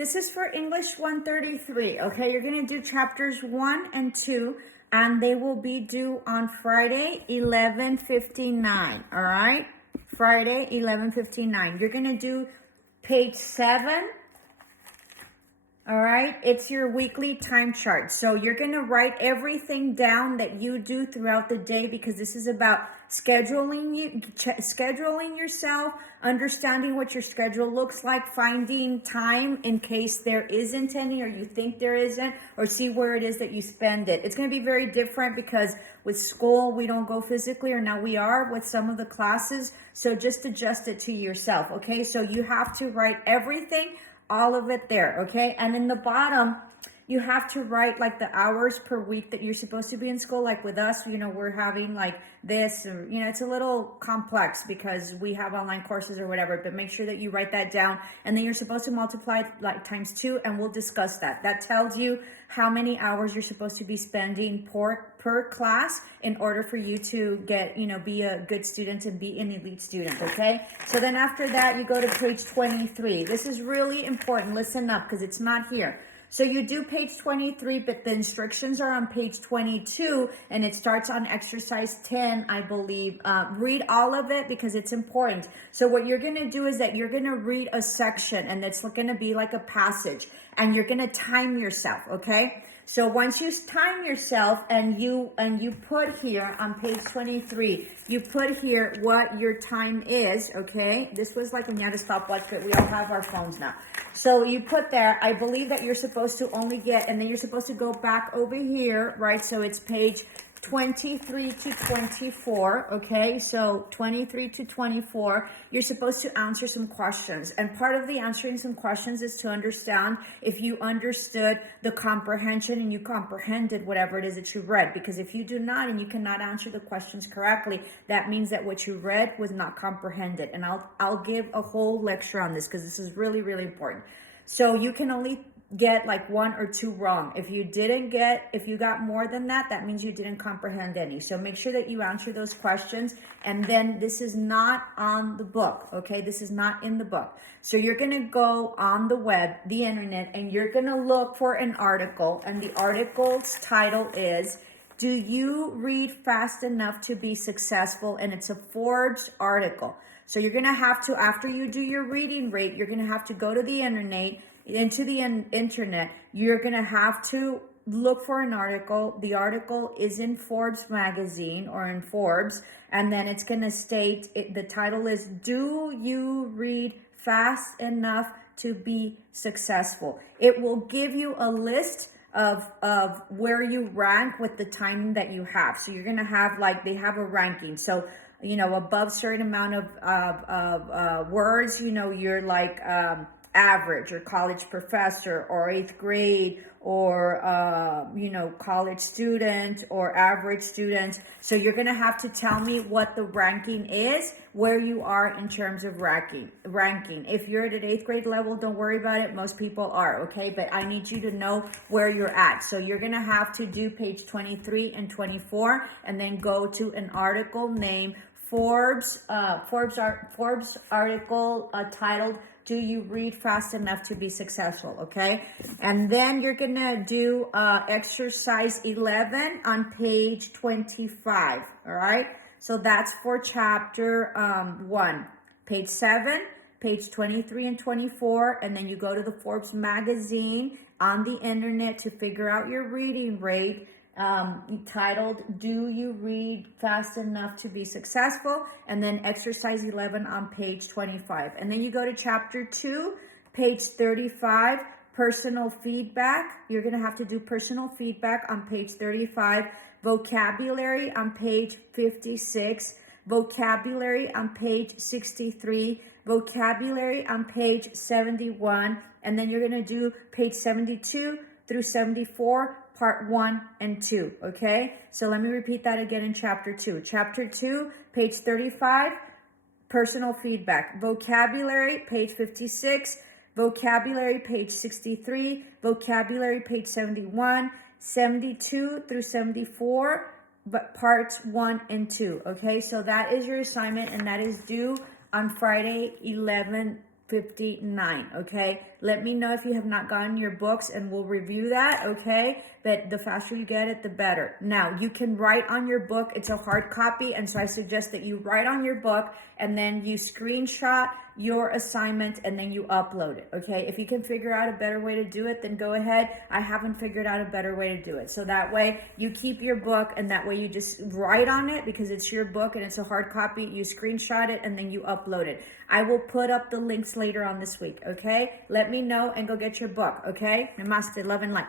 This is for English 133, okay? You're going to do chapters 1 and 2, and they will be due on Friday, 11:59, all right? Friday, 11:59. You're going to do page 7, all right? It's your weekly time chart. So you're going to write everything down that you do throughout the day, because this is about scheduling yourself, understanding what your schedule looks like, finding time in case there isn't any or you think there isn't, or see where it is that you spend it. It's going to be very different because with school, we don't go physically, or now we are with some of the classes. So just adjust it to yourself, okay? So you have to write everything, all of it there, okay? And in the bottom, you have to write like the hours per week that you're supposed to be in school. Like with us, you know, we're having like this, or, you know, it's a little complex because we have online courses or whatever, but make sure that you write that down. And then you're supposed to multiply like times 2, and we'll discuss that. That tells you how many hours you're supposed to be spending per class in order for you to get, you know, be a good student and be an elite student, okay? So then after that, you go to page 23. This is really important. Listen up, because it's not here. So you do page 23, but the instructions are on page 22, and it starts on exercise 10, I believe. Read all of it because it's important. So what you're going to do is that you're going to read a section, and it's going to be like a passage, and you're going to time yourself, okay? So once you time yourself and you put here on page 23, you put here what your time is, okay? This was like when you had a stopwatch, but we all have our phones now. So you put there, I believe that you're supposed to only get, and then you're supposed to go back over here, right? So it's page 23 to 24, okay? So 23 to 24, you're supposed to answer some questions. And part of the answering some questions is to understand if you understood the comprehension and you comprehended whatever it is that you read. Because if you do not and you cannot answer the questions correctly, that means that what you read was not comprehended. And I'll give a whole lecture on this because this is really, really important. So you can only get like 1 or 2 wrong. If you got more than that, that means you didn't comprehend any. So make sure that you answer those questions. And then this is not on the book, okay? This is not in the book. So you're going to go on the web, the internet, and you're going to look for an article. And the article's title is, "Do you read fast enough to be successful?" And it's a Forbes article. So you're going to have to, after you do your reading rate, you're going to have to go to the internet, you're going to have to look for an article. The article is in Forbes magazine or in Forbes, and then it's going to state, the title is, "Do you read fast enough to be successful?" It will give you a list of where you rank with the time that you have. So you're going to have, like, they have a ranking. So, you know, above certain amount of words, you know, you're like, average or college professor or 8th grade or, you know, college student or average student. So you're going to have to tell me what the ranking is, where you are in terms of ranking. If you're at an 8th grade level, don't worry about it. Most people are, okay? But I need you to know where you're at. So you're going to have to do page 23 and 24 and then go to an article named Forbes article titled, "Do you read fast enough to be successful?" Okay. And then you're going to do exercise 11 on page 25. All right. So that's for chapter 1. Page 7, page 23 and 24. And then you go to the Forbes magazine on the internet to figure out your reading rate. Titled, "Do you read fast enough to be successful?" And then exercise 11 on page 25. And then you go to chapter 2, page 35, personal feedback. You're going to have to do personal feedback on page 35, vocabulary on page 56, vocabulary on page 63, vocabulary on page 71, and then you're going to do page 72 through 74, part 1 and 2, okay? So let me repeat that again in chapter 2. Chapter 2, page 35, personal feedback. Vocabulary, page 56. Vocabulary, page 63. Vocabulary, page 71. 72 through 74, but parts 1 and 2, okay? So that is your assignment, and that is due on Friday, 11:59, okay? Let me know if you have not gotten your books and we'll review that, okay? But the faster you get it, the better. Now, you can write on your book. It's a hard copy, and so I suggest that you write on your book and then you screenshot your assignment and then you upload it, okay? If you can figure out a better way to do it, then go ahead. I haven't figured out a better way to do it. So that way you keep your book, and that way you just write on it because it's your book and it's a hard copy. You screenshot it and then you upload it. I will put up the links later on this week, okay? Let me know and go get your book, okay? Namaste, love and light.